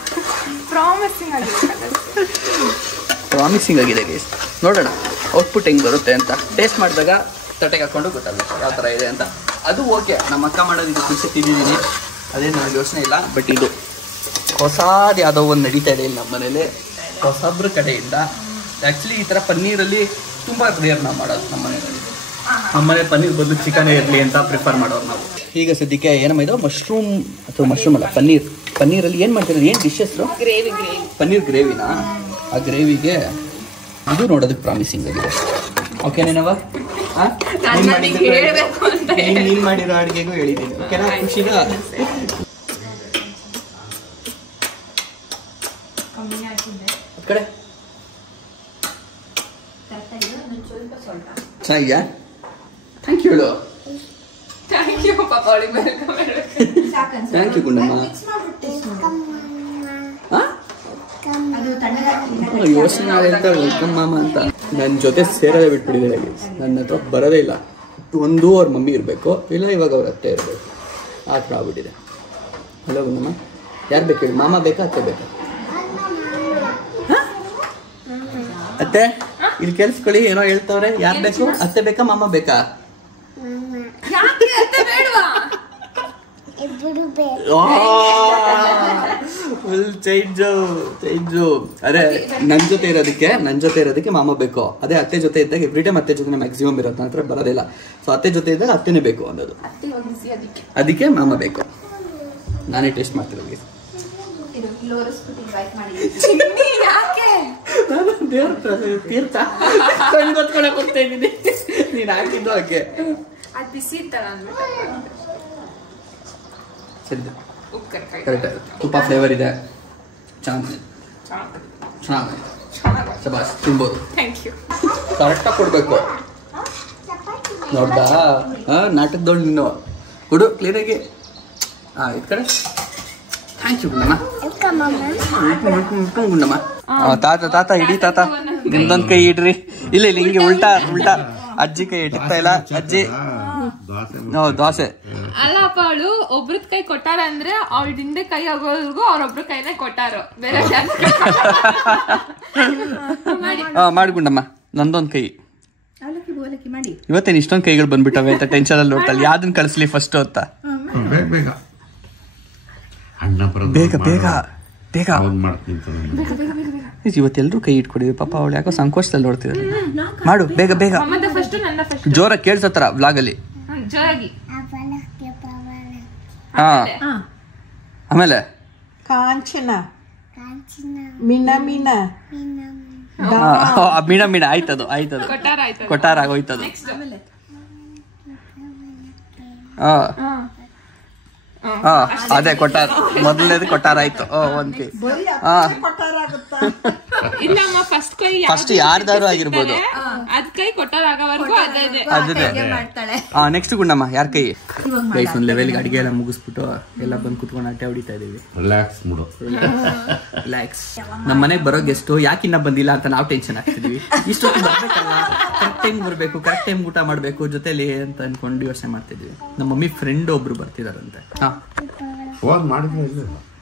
ಪ್ರಾಮಿಸಿಂಗ್ ಆಗಿದೆ ಗೈಸ್ ನೋಡೋಣ ಔಟ್ಪುಟ್ ಹೆಂಗೆ ಬರುತ್ತೆ ಅಂತ ಟೇಸ್ಟ್ ಮಾಡಿದಾಗ ತಟ್ಟೆಗೆ ಹಾಕೊಂಡು ಗೊತ್ತಾಗುತ್ತೆ ಯಾವ ಥರ ಇದೆ ಅಂತ ಅದು ಓಕೆ ನಮ್ಮ ಅಕ್ಕ ಮಾಡೋದು ಇದು ಖುಷಿ ತಿಂದಿದ್ದೀನಿ ಅದೇನು ನನಗೆ ಯೋಚನೆ ಇಲ್ಲ ಬಟ್ ಇದು ಹೊಸದು ಯಾವುದೋ ಒಂದು ನಡೀತಾ ಇದೆ ಇಲ್ಲಿ ನಮ್ಮ ಮನೇಲಿ ಹೊಸಬ್ರ ಕಡೆಯಿಂದ ಆ್ಯಕ್ಚುಲಿ ಈ ಥರ ಪನ್ನೀರಲ್ಲಿ ತುಂಬ ರೇರ್ ನಾವು ಮಾಡೋದು ನಮ್ಮ ಮನೆಯಲ್ಲಿ ನಮ್ಮನೆ ಪನ್ನೀರ್ ಬದಲು ಚಿಕನೇ ಇರಲಿ ಅಂತ ಪ್ರಿಫರ್ ಮಾಡೋರು ನಾವು ಈಗ ಸದ್ಯಕ್ಕೆ ಏನಮ್ಮ ಇದು ಮಶ್ರೂಮ್ ಅಥವಾ ಮಶ್ರೂಮ್ ಅಲ್ಲ ಪನ್ನೀರಲ್ಲಿ ಏನು ಮಾಡ್ತಿರೋದು ಏನು ಡಿಶಸ್ಸು ಪನ್ನೀರ್ ಗ್ರೇವಿನಾ ಆ ಗ್ರೇವಿಗೆ ಇದು ನೋಡೋದಕ್ಕೆ ಪ್ರಾಮಿಸಿಂಗ್ ಆಗಿದೆ ಓಕೆನೇನವ ನೀನು ಮಾಡಿರೋ ಅಡುಗೆಗೂ ಹೇಳಿದ್ದೀನಿ ಓಕೆನಾ ಖುಷಿಗ ಕಡೆ ಚೆನ್ನಾಗಿದ್ಯಾ ಥ್ಯಾಂಕ್ ಯು ಹೇಳು ಥ್ಯಾಂಕ್ ಯು ಗುಂಡಮ್ಮ ಯೋಚನೆ ಅಂತ ವೆಲ್ಕಮ್ ಮಾಮ ಅಂತ ನನ್ನ ಜೊತೆ ಸೇರೋದೇ ಬಿಟ್ಬಿಟ್ಟಿದೆ ನನ್ನ ಹತ್ರ ಬರೋದೇ ಇಲ್ಲ ಒಂದು ಅವ್ರ ಮಮ್ಮಿ ಇರಬೇಕು ಇಲ್ಲ ಇವಾಗ ಅವ್ರ ಅತ್ತೆ ಇರಬೇಕು ಆ ಥರ ಆಗ್ಬಿಟ್ಟಿದೆ ಹಲೋ ಗುಂಡಮ್ಮ ಯಾರು ಬೇಕು ಹೇಳಿ ಮಾಮ ಬೇಕಾ ಅತ್ತೆ ಬೇಕಾ ಅತ್ತೆ ಇಲ್ಲಿ ಕೆಲ್ಸ್ಕೊಳ್ಳಿ ಏನೋ ಹೇಳ್ತವ್ರೆ ಯಾರು ಬೇಕು ಅತ್ತೆ ಬೇಕಾ ಮಾಮ ಬೇಕಾ ಫುಲ್ ಚೇಂಜು ಅರೆ ನನ್ನ ಜೊತೆ ಇರೋದಕ್ಕೆ ಮಾಮ ಬೇಕು ಅದೇ ಅತ್ತೆ ಜೊತೆ ಇದ್ದಾಗ ಎವ್ರಿ ಟೈಮ್ ಅತ್ತೆ ಜೊತೆ ಮ್ಯಾಕ್ಸಿಮಮ್ ಇರೋದು ನನ್ನ ಹತ್ರ ಬರೋದಿಲ್ಲ ಸೊ ಅತ್ತೆ ಜೊತೆ ಇದ್ದಾಗ ಅತ್ತೆನೇ ಬೇಕು ಅನ್ನೋದು ಅದಕ್ಕೆ ಮಾಮ ಬೇಕು ನಾನೇ ಟೇಸ್ಟ್ ಮಾಡ್ತಿರೋದು ತೀರ್ಥ ಕಣ್ಗೊತ್ಕೊಳಕ್ ಹೋಗ್ತಾ ಇದ್ದೀನಿ ನೀನ್ ಹಾಕಿದ್ದು ಹಾಗೆ ಸರಿ ಕರೆಕ್ಟ್ ತುಪ್ಪ ಫ್ಲೇವರ್ ಇದೆ ಚೆನ್ನಾಗಿದೆ ಶಬಾಸ್ ತಿನ್ಬೋದು ಕರೆಕ್ಟಾಗಿ ಕೊಡ್ಬೇಕು ನೋಡ್ದಾ ನಾಟಕದೋಳು ನೀನು ಕೊಡು ಕ್ಲೀನಾಗಿ ಇದು ಕಡೆ ಥ್ಯಾಂಕ್ ಯು ಗುಂಡಮ್ಮ ಗುಂಡಮ್ಮ ತಾತ ಇಡೀ ತಾತ ನಿಮ್ದೊಂದ್ ಕೈ ಇಡ್ರಿ ಇಲ್ಲ ಹಿಂಗೆ ಉಲ್ಟಾ ಅಜ್ಜಿ ಕೈ ಇಟ್ಟಿರ್ತಾ ಇಲ್ಲ ಅಜ್ಜಿ ದೋಸೆ ಅಲ್ಲಪ್ಪ ಅವಳು ಒಬ್ರದ್ ಕೈ ಕೊಟ್ಟಾರ ಅಂದ್ರೆ ಅವಳ ಹಿಂದೆ ಕೈ ಹೋಗೋರ್ಗು ಅವ್ರೊಬ್ರು ಕೈನೇ ಕೊಟ್ಟಾರು ಬೇರೆ ಮಾಡಿ ಗುಂಡಮ್ಮ ನಂದೊಂದ್ ಕೈ ಇವತ್ತೇನು ಇಷ್ಟೊಂದು ಕೈಗಳು ಬಂದ್ಬಿಟ್ಟವೆ ಅಂತ ಟೆನ್ಷನ್ ಅಲ್ಲಿ ನೋಡ್ತಲ್ಲ ಯಾವ್ದನ್ ಕಳಿಸ್ಲಿ ಫಸ್ಟ್ ಅಂತ ಬೇಗ ಬೇಗ ಬೇಗ ಇವತ್ತೆಲ್ಲರೂ ಕೈ ಇಟ್ಕೊಡಿದ್ವಿ ಪಾಪ ಅವಳು ಯಾಕೋ ಸಂಕೋಚದಲ್ಲಿ ನೋಡ್ತಿದ್ದಾರೆ ಮಾಡು ಬೇಗ ಬೇಗ ಜೋರಾಗಿ ಕೇಳ್ಸತ್ತರ ವ್ಲಾಗಲ್ಲಿ ಹಾ ಆಮೇಲೆ ಕಾಂಚನ ಮೀನಾ ಮೀನಾ ಮೀಣ ಮೀಣ ಆಯ್ತದು ಕೊಟ್ಟಾರ ಆಗೋಯ್ತದು ಅದೇ ಕೊಟ್ಟಾರ ಮೊದಲನೇದು ಕೊಟ್ಟಾರ ಆಯ್ತು ಒಂದ್ ಕೈ ಫಸ್ಟ್ ಯಾರ್ದಾರು ಆಗಿರ್ಬೋದು ಅದೇ ನೆಕ್ಸ್ಟ್ ಗುಂಡಮ್ಮ ಯಾರ ಕೈ ಗೈಸ್ ಒಂದ್ ಲೆವೆಲ್ಗೆ ಅಡಿಗೆ ಎಲ್ಲ ಮುಗಿಸ್ಬಿಟ್ಟು ಎಲ್ಲ ಬಂದು ಕುತ್ಕೊಂಡು ಆಟೆ ಹೊಡಿತಾ ಇದೀವಿ ರಿಲ್ಯಾಕ್ಸ್ ನಮ್ಮ ಮನೆಗೆ ಬರೋ ಗೆಸ್ಟ್ ಯಾಕಿನ್ನ ಬಂದಿಲ್ಲ ಅಂತ ನಾವು ಟೆನ್ಷನ್ ಆಗ್ತಿದೀವಿ ಇಷ್ಟೊತ್ತು ಬರ್ಬೇಕಲ್ಲ ಕರೆಕ್ಟ್ ಟೈಮ್ ಬರ್ಬೇಕು ಕರೆಕ್ಟ್ ಟೈಮ್ ಊಟ ಮಾಡ್ಬೇಕು ಜೊತೆಲಿ ಅಂತ ಅನ್ಕೊಂಡು ಯೋಚನೆ ಮಾಡ್ತಿದ್ವಿ ನಮ್ಮ ಮಮ್ಮಿ ಫ್ರೆಂಡ್ ಒಬ್ರು ಬರ್ತಿದಾರಂತೆ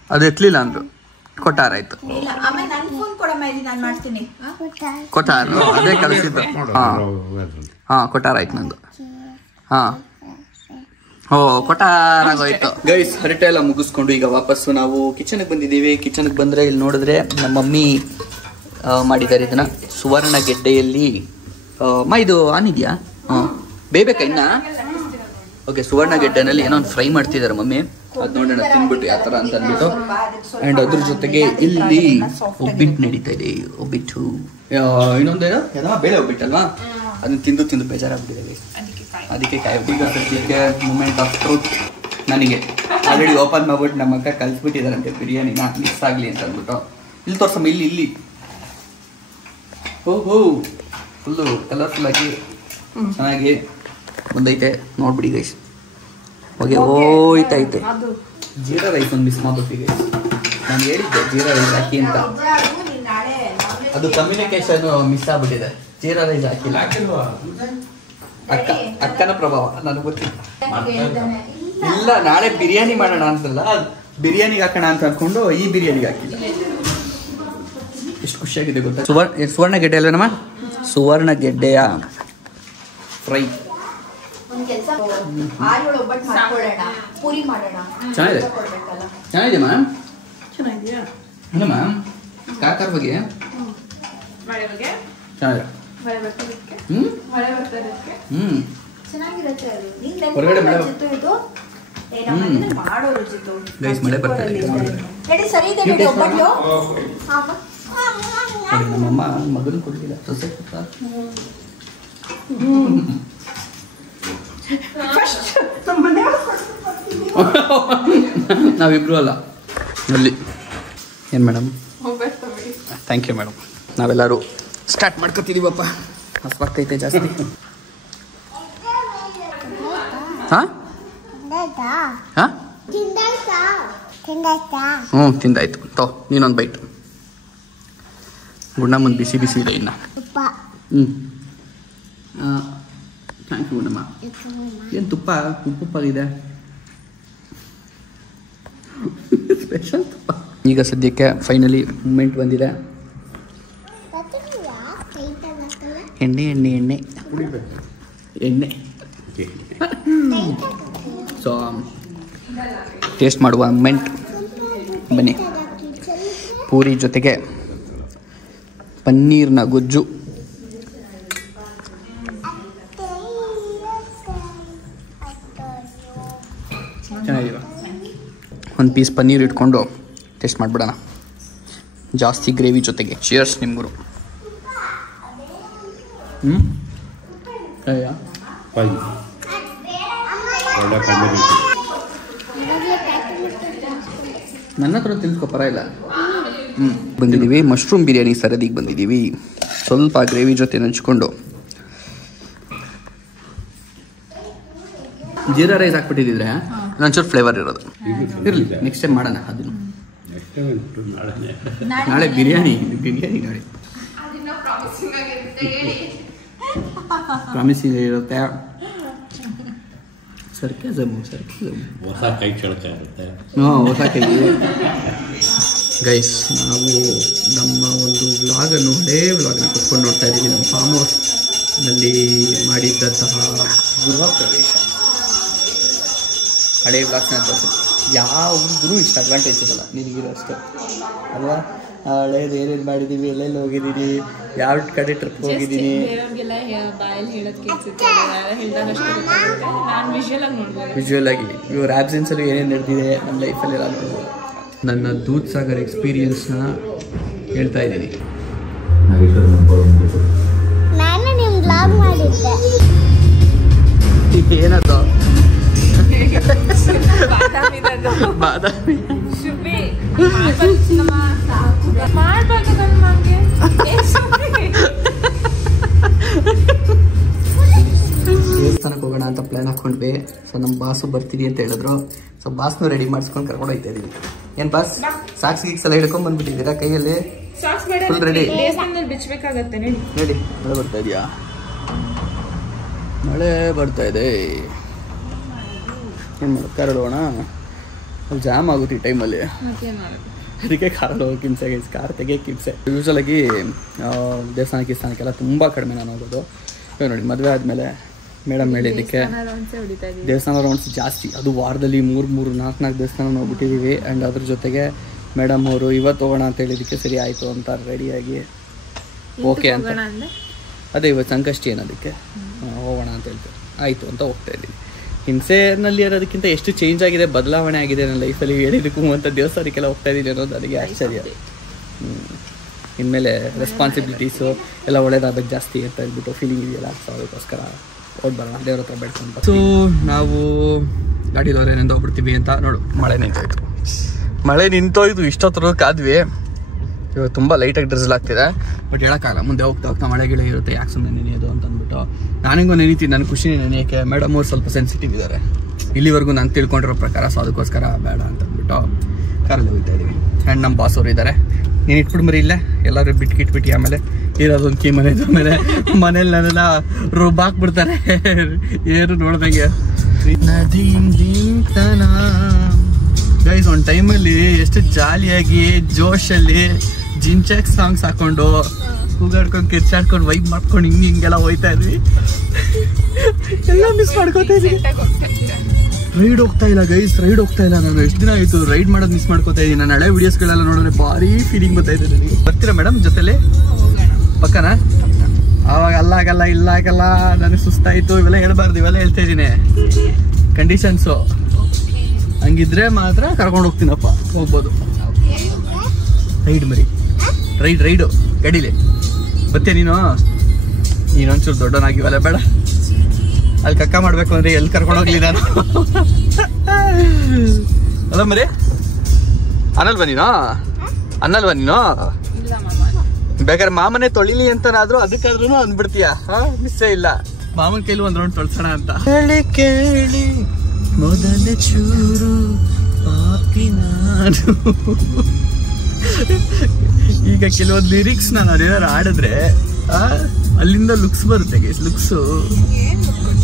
ಅದು ಎತ್ಲಿಲ್ಲ ಅಂದ್ರು ಕೊಟ್ಟಾರ ಆಯ್ತು ಕೊಟ್ಟಾರ ಅದೇ ಕಳಿಸಿದ್ದು ಹಾ ಕೊಟ್ಟಾರ ಆಯ್ತು ನಂದು ಹಾ ಓ ಕೊಟ್ಟಾರಾಗೋಯ್ತು ಗೈಸ್ ಹರಟೆ ಎಲ್ಲ ಮುಗಿಸ್ಕೊಂಡು ಈಗ ವಾಪಸ್ಸು ನಾವು ಕಿಚನ್ಗೆ ಬಂದಿದ್ದೀವಿ ಕಿಚನ್ಗೆ ಬಂದ್ರೆ ಇಲ್ಲಿ ನೋಡಿದ್ರೆ ನಮ್ಮ ಮಮ್ಮಿ ಮಾಡಿದ್ದಾರೆ ಇದನ್ನ ಸುವರ್ಣ ಗೆಡ್ಡೆಯಲ್ಲಿ ಇದು ಆನ್ ಇದೆಯಾ ಬೇಯ್ಬೇಕಾ ಇನ್ನ ಓಕೆ ಸುವರ್ಣ ಗೆಡ್ಡೆನಲ್ಲಿ ಏನೋ ಒಂದು ಫ್ರೈ ಮಾಡ್ತಿದ್ದಾರೆ ಮಮ್ಮಿ ಅದು ನೋಡೋಣ ತಿನ್ಬಿಟ್ಟು ಯಾವ ಥರ ಅಂತ ಅಂದ್ಬಿಟ್ಟು ಆ್ಯಂಡ್ ಅದ್ರ ಜೊತೆಗೆ ಇಲ್ಲಿ ಒಬ್ಬಿಟ್ಟು ನಡೀತಾ ಇದೆ ಒಬ್ಬಿಟ್ಟು ಇನ್ನೊಂದೇನೋ ಬೇಳೆ ಒಬ್ಬಿಟ್ಟಲ್ವಾ ಅದನ್ನ ತಿಂದು ಬೇಜಾರಾಗ್ಬಿಟ್ಟಿದೆ ಅದಕ್ಕೆ ಕಾಯ್ಬಿಟ್ಟು ಮೂಮೆಂಟ್ ಆಫ್ ಟ್ರೂತ್ ನನಗೆ ಆಲ್ರೆಡಿ ಓಪನ್ ಮಾಡ್ಬಿಟ್ಟು ನಮ್ಮ ಅಕ್ಕ ಕಲಿಸ್ಬಿಟ್ಟಿದಾರಂತೆ ಬಿರಿಯಾನಿನ ಮಿಕ್ಸ್ ಆಗಲಿ ಅಂತ ಅಂದ್ಬಿಟ್ಟು ಇಲ್ಲಿ ತೋರ್ಸಮ್ಮ ಇಲ್ಲಿ ಹೋ ಫುಲ್ಲು ಕಲರ್ಫುಲ್ ಆಗಿ ಚೆನ್ನಾಗಿ ಬಂದೈತೆ ನೋಡ್ಬಿಡಿ ಗೈಸ್ ಹೋಗಿ ಹೋಯ್ತೈತೆ ಜೀರಾ ರೈಸ್ ಒಂದು ಮಿಸ್ ಮಾಡ್ಬಿಟ್ಟು ನಾನು ಹೇಳಿದ್ದೆ ಜೀರಾ ರೈಸ್ ಹಾಕಿ ಅಂತ, ಅದು ಕಮ್ಯುನಿಕೇಶನ್ ಮಿಸ್ ಆಗ್ಬಿಟ್ಟಿದೆ. ಜೀರಾ ರೈಸ್ ಹಾಕಿಲ್ಲ. ಅಕ್ಕನ ಪ್ರಭಾವ ನನಗೆ ಗೊತ್ತಿಲ್ಲ. ಇಲ್ಲ, ನಾಳೆ ಬಿರಿಯಾನಿ ಮಾಡೋಣ ಅಂತಲ್ಲ, ಬಿರಿಯಾನಿಗೆ ಹಾಕೋಣ ಅಂತ ಅನ್ಕೊಂಡು ಈ ಬಿರಿಯಾನಿಗೆ ಹಾಕಿಲ್ಲ. ಎಷ್ಟು ಖುಷಿಯಾಗಿದೆ ಗೊತ್ತಾ. ಸುವರ್ಣ ಗೆಡ್ಡೆ ಅಲ್ವೇನಮ್ಮ? ಸುವರ್ಣ ಗೆಡ್ಡೆಯ ಫ್ರೈ ಚೆನ್ನಾಗಿದೆ. ಚೆನ್ನಾಗಿದೆ ಮ್ಯಾಮ್. ಚೆನ್ನಾಗಿದೆಯಾ? ಅಲ್ಲ ಮ್ಯಾಮ್, ಕಾಕಾರ ಬಗ್ಗೆ ಚೆನ್ನಾಗಿದೆ. ಹೊರಗಡೆ ಮಳೆ ಗೈಸ್, ಮಳೆ ಬರ್ತಾರೆ. ನಮ್ಮಮ್ಮ ಮಗನ ಕೊಟ್ಟಿಲ್ಲ, ಸೊಸೆ ಕೊಟ್ಟ. ನಾವಿಬ್ರು ಅಲ್ಲ ಅಲ್ಲಿ. ಏನು ಮೇಡಮ್? Thank you madam. ನಾವೆಲ್ಲರೂ ಸ್ಟಾರ್ಟ್ ಮಾಡ್ಕೊತಿದೀವಪ್ಪ. ಹಸ್ವಾಗ್ತೈತೆ ಜಾಸ್ತಿ. ಹಾಂ ಹಾಂ ಹ್ಞೂ, ತಿಂದಾಯ್ತು. ತೋ ನೀನೊಂದು ಬೈಟ್. ಗುಂಡಮ್ಮಂದು ಬಿಸಿ ಬಿಸಿ ಇದೆ ಇನ್ನು. Thank you Gundamma. ಏನು ತುಪ್ಪ ಉಪ್ಪುಪ್ಪಾಗಿದೆ, ಸ್ಪೆಷಲ್ ತುಪ್ಪ. ಈಗ ಸದ್ಯಕ್ಕೆ ಫೈನಲಿ ಮೂಮೆಂಟ್ ಬಂದಿದೆ. ಎಣ್ಣೆ ಎಣ್ಣೆ ಎಣ್ಣೆ ಎಣ್ಣೆ. ಸೊ ಟೇಸ್ಟ್ ಮಾಡುವ ಮೂಮೆಂಟ್. ಬನ್ನಿ. ಪೂರಿ ಜೊತೆಗೆ ಪನ್ನೀರ್ನ ಗೊಜ್ಜು. ಚೆನ್ನಾಗಿಲ್ಲ. ಒಂದು ಪೀಸ್ ಪನ್ನೀರ್ ಇಟ್ಕೊಂಡು ಟೇಸ್ಟ್ ಮಾಡಿಬಿಡೋಣ, ಜಾಸ್ತಿ ಗ್ರೇವಿ ಜೊತೆಗೆ. ಚಿಯರ್ಸ್ ನಿಮ್ಗೂ. ನನ್ನ ಹತ್ರ ತಿಳ್ಕೊ ಪರವಾಗಿಲ್ಲ. ಬಂದಿದ್ದೀವಿ ಮಶ್ರೂಮ್ ಬಿರಿಯಾನಿ ಸರದಿಗೆ ಬಂದಿದ್ದೀವಿ. ಸ್ವಲ್ಪ ಗ್ರೇವಿ ಜೊತೆ ನೆಂಚ್ಕೊಂಡು ಜೀರಾ ರೈಸ್ ಹಾಕ್ಬಿಟ್ಟಿದ್ರೆ ಒಂಚೂರು ಫ್ಲೇವರ್ ಇರೋದು. ಇರಲಿ, ನೆಕ್ಸ್ಟ್ ಟೈಮ್ ಮಾಡೋಣ ಅದನ್ನು. ನಾಳೆ ಬಿರಿಯಾನಿ ನಾಳೆ ಪ್ರಾಮಿಸಿಂಗ್ ಇರುತ್ತೆ. ಸರ್ಕೇಸಮು ಹೊಸ ಕೈ ಚಳಕ ಇರುತ್ತೆ. ಹಾಂ, ಹೊಸ ಕೈ. ಗೈಸ್, ನಾವು ನಮ್ಮ ಒಂದು ವ್ಲಾಗನ್ನು, ಹಳೇ ವ್ಲಾಗನ್ನು ಕುತ್ಕೊಂಡು ನೋಡ್ತಾ ಇದ್ದೀವಿ. ನಮ್ಮ ಫಾರ್ಮ್ ಹೌಸ್ನಲ್ಲಿ ಮಾಡಿದ್ದಂತಹ ಗೃಹ ಪ್ರವೇಶ ಹಳೇ ವ್ಲಾಗ್ಸ್ನ ತೋರಿಸಿ. ಯಾವ್ದು ಇಷ್ಟ ಅಡ್ವಾಂಟೇಜ್ ಇರಲ್ಲ ನಿನಗಿರೋ ಅಷ್ಟು ಅಲ್ವಾ? ಹಳೇದು ಏನೇನು ಮಾಡಿದ್ದೀವಿ, ಎಲ್ಲೆಲ್ಲಿ ಹೋಗಿದ್ದೀನಿ, ಯಾವ ಕಡೆ ಟ್ರಿಪ್ ಹೋಗಿದ್ದೀನಿ. ವಿಜುವಲ್ ಆಗಿ ಇವ್ರ ಆಬ್ಸೆನ್ಸಲ್ಲಿ ಏನೇನು ನಡೆದಿದೆ ನಮ್ಮ ಲೈಫಲ್ಲೆಲ್ಲ ನೋಡ್ಬೋದು. ನನ್ನ ದೂದ್ ಸಾಗರ್ ಎಕ್ಸ್ಪೀರಿಯನ್ಸ್ನ ಹೇಳ್ತಾ ಇದ್ದೀನಿ. ಏನದು? ಬಾದಾಮಿ ದೇವಸ್ಥಾನಕ್ಕೆ ಹೋಗೋಣ ಅಂತ ಪ್ಲಾನ್ ಹಾಕೊಂಡ್ವಿ. ಸೊ ನಮ್ಮ ಬಾಸು ಬರ್ತೀನಿ ಅಂತ ಹೇಳಿದ್ರು. ಸೊ ಬಾಸ್ನು ರೆಡಿ ಮಾಡಿಸ್ಕೊಂಡು ಕರ್ಕೊಂಡು ಹೋಗ್ತಾ ಇದೀವಿ. ಏನ್ ಬಾಸ್, ಸಾಕ್ಸ್ ಗೀಕ್ಸ್ ಎಲ್ಲ ಹಿಡ್ಕೊಂಡ್ ಬಂದ್ಬಿಟ್ಟಿದ್ದೀರಾ ಕೈಯಲ್ಲಿ? Full ready. ರೆಡಿ. ಮಳೆ ಬರ್ತಾ ಇದೆಯಾ? ಮಳೆ ಬರ್ತಾ ಇದೆ. ಏನು ಮಾಡೋದು, ಕಾರ್ ಹೋಗೋಣ? ಅಲ್ಲಿ ಜಾಮ್ ಆಗುತ್ತೆ ಈ ಟೈಮಲ್ಲಿ, ಅದಕ್ಕೆ ಕಾರಲ್ಲಿ ಹೋಗಿ ಕಿಮ್ಸೆ. ಕಾರ್ ತೆಗಿಯೋಕೆ ಕಿಮ್ಸೆ. ಯೂಶಲಾಗಿ ದೇವಸ್ಥಾನಕ್ಕೆಲ್ಲ ತುಂಬ ಕಡಿಮೆ ನಾನು ಹೋಗೋದು. ಇವಾಗ ನೋಡಿ, ಮದುವೆ ಆದಮೇಲೆ ಮೇಡಮ್ ಹೇಳಿದ್ದಕ್ಕೆ ದೇವಸ್ಥಾನ ರೌಂಡ್ಸ್ ಜಾಸ್ತಿ. ಅದು ವಾರದಲ್ಲಿ 3-4 ದೇವಸ್ಥಾನ ಹೋಗ್ಬಿಟ್ಟಿದ್ದೀವಿ. ಆ್ಯಂಡ್ ಅದ್ರ ಜೊತೆಗೆ ಮೇಡಮ್ ಅವರು ಇವತ್ತು ಹೋಗೋಣ ಅಂತ ಹೇಳಿದ್ದಕ್ಕೆ ಸರಿ ಆಯಿತು ಅಂತ ರೆಡಿಯಾಗಿ ಓಕೆ ಅಂತ. ಅದೇ ಇವತ್ತು ಸಂಕಷ್ಟಿ ಅನ್ನೋದಕ್ಕೆ ಹೋಗೋಣ ಅಂತ ಹೇಳ್ತಾರೆ. ಆಯಿತು ಅಂತ ಹೋಗ್ತಾ ಇದ್ದೀವಿ. ಹಿಂಸೆನಲ್ಲಿ ಇರೋದಕ್ಕಿಂತ ಎಷ್ಟು ಚೇಂಜ್ ಆಗಿದೆ, ಬದಲಾವಣೆ ಆಗಿದೆ ನನ್ನ ಲೈಫಲ್ಲಿ. ಹೇಳಿದಕ್ಕೂ ಅಂತ ದೇವಸ್ಥಾನಕ್ಕೆಲ್ಲ ಹೋಗ್ತಾ ಇದ್ದೀನಿ ಅನ್ನೋದು ನನಗೆ ಆಶ್ಚರ್ಯ. ಇನ್ಮೇಲೆ ರೆಸ್ಪಾನ್ಸಿಬಿಲಿಟೀಸು ಎಲ್ಲ ಒಳ್ಳೇದಾಗಬೇಕು ಜಾಸ್ತಿ ಅಂತ ಹೇಳ್ಬಿಟ್ಟು ಫೀಲಿಂಗ್ ಇದೆಯಲ್ಲ. ಸೊ ಅದಕ್ಕೋಸ್ಕರ ಓದ್ಬರೋಣ, ದೇವ್ರ ಹತ್ರ ಬೆಳ್ಕೊಂಡು. ಸೊ ನಾವು ಗಾಡಿಲವ್ರು ಏನೆಂದು ಹೋಗ್ಬಿಡ್ತೀವಿ ಅಂತ. ನೋಡು, ಮಳೆ ನಿಂತೋಯ್ತು. ಇಷ್ಟೊತ್ತರ ಕಾದ್ವಿ. ಇವಾಗ ತುಂಬ ಲೈಟಾಗಿ ಡ್ರಿಸಲ್ ಆಗ್ತಿದೆ. ಬಟ್ ಹೇಳೋಕ್ಕಾಗಲ್ಲ, ಮುಂದೆ ಹೋಗ್ತಾ ಮಳೆ ಗಿಳೆ ಇರುತ್ತೆ, ಯಾಕೆ ಸುಮ್ಮನೆ ನೆನೆಯೋದು ಅಂತ ಅಂದ್ಬಿಟ್ಟು ನಾನಿಂಗೂ ನೆನೀತೀನಿ. ನನ್ನ ಖುಷಿನೇ ನೆನೆಯೋಕ್ಕೆ. ಮೇಡಮ್ ಅವ್ರು ಸ್ವಲ್ಪ ಸೆನ್ಸಿಟಿವ್ ಇದ್ದಾರೆ. ಇಲ್ಲಿವರೆಗೂ ನಾನು ತಿಳ್ಕೊಂಡಿರೋ ಪ್ರಕಾರ. ಸೊ ಅದಕ್ಕೋಸ್ಕರ ಬೇಡ ಅಂತ ಅಂದ್ಬಿಟ್ಟು ಕಾರಲ್ಲಿ ಹೋಗ್ತಾ ಇದ್ದೀವಿ. ಆ್ಯಂಡ್ ನಮ್ಮ ಬಾಸ್ ಅವರು ಇದ್ದಾರೆ. ನೀನು ಇಟ್ಬಿಟ್ಟು ಮರಿ ಇಲ್ಲೇ ಎಲ್ಲರೂ ಬಿಟ್ಬಿಟ್ಟು ಆಮೇಲೆ ಇರೋದೊಂದು ಕೀ ಮನೆ ಆಮೇಲೆ ಮನೇಲಿ ನನ್ನೆಲ್ಲ ರುಬ್ಬಾಕ್ಬಿಡ್ತಾರೆ ಏನು ನೋಡ್ದಂಗೆ. ಗೈಸ್ ಒಂದು ಟೈಮಲ್ಲಿ ಎಷ್ಟು ಜಾಲಿಯಾಗಿ ಜೋಶಲ್ಲಿ ಜಿಂಚಾಕ್ ಸಾಂಗ್ಸ್ ಹಾಕೊಂಡು ಕೂಗಾಡ್ಕೊಂಡು ಕಿರ್ಚಾಡ್ಕೊಂಡು ವೈಬ್ ಮಾಡ್ಕೊಂಡು ಹಿಂಗೆಲ್ಲ ಹೋಯ್ತಾ ಇದ್ವಿ. ಎಲ್ಲ ಮಿಸ್ ಮಾಡ್ಕೋತಾ ಇದೀನಿ. ರೈಡ್ ಹೋಗ್ತಾ ಇಲ್ಲ ಗೈಸ್, ರೈಡ್ ಹೋಗ್ತಾ ಇಲ್ಲ. ನಾನು ಎಷ್ಟು ದಿನ ಆಯಿತು ರೈಡ್ ಮಾಡೋದು ಮಿಸ್ ಮಾಡ್ಕೋತಾ ಇದ್ದೀನಿ. ನಾನು ಹಳೆ ವಿಡಿಯೋಸ್ಗಳೆಲ್ಲ ನೋಡಿದ್ರೆ ಭಾರಿ ಫೀಲಿಂಗ್ ಬರ್ತಾ ಇದೆ ನನಗೆ. ಬರ್ತೀರಾ ಮೇಡಮ್ ಜೊತೆಲಿ ಪಕ್ಕನಾ? ಆವಾಗ ಅಲ್ಲಾಗಲ್ಲ ಇಲ್ಲಾಗಲ್ಲ ನನಗೆ ಸುಸ್ತಾಯಿತು ಇವೆಲ್ಲ ಹೇಳ್ಬಾರ್ದು, ಇವೆಲ್ಲ ಹೇಳ್ತಾ ಇದ್ದೀನಿ ಕಂಡೀಷನ್ಸು. ಹಂಗಿದ್ರೆ ಮಾತ್ರ ಕರ್ಕೊಂಡು ಹೋಗ್ತೀನಪ್ಪ, ಹೋಗ್ಬೋದು. ರೈಡ್ ಮರಿ, ರೈಡು ಗಾಡೀಲಿ ಮತ್ತೆ ನೀನೊಂಚೂರು ದೊಡ್ಡವನಾಗಿವಲ್ಲ, ಬೇಡ ಅಲ್ಲಿ ಕಕ್ಕ ಮಾಡ್ಬೇಕು ಅಂದ್ರೆ ಎಲ್ಲಿ ಕರ್ಕೊಂಡು ಹೋಗ್ಲಿ ನಾನು. ಅಲ್ಲ ಮರಿ ಅನ್ನಲ್ವಾ ನೀನು ಬೇಕಾದ್ರೆ ಮಾಮನೆ ತೊಳಿಲಿ ಅಂತನಾದ್ರೂ ಅದಕ್ಕಾದ್ರೂ ಅಂದ್ಬಿಡ್ತೀಯ. ಮಿಸ್ಸೇ ಇಲ್ಲ. ಮಾಮನ ಕೈಲಿ ಒಂದ್ ರೌಂಡ್ ತೊಳ್ಸೋಣ ಅಂತ. ಕೇಳಿ ಮೊದಲ ಚೂರು ಪಾಪಿ ನಾನು. ಈಗ ಕೆಲವೊಂದು ಲಿರಿಕ್ಸ್ ನಾನು ಅದೇನಾದ್ರು ಆಡಿದ್ರೆ ಅಲ್ಲಿಂದ ಲುಕ್ಸ್ ಬರುತ್ತೆ ಗೈಸ್. ಲುಕ್ಸು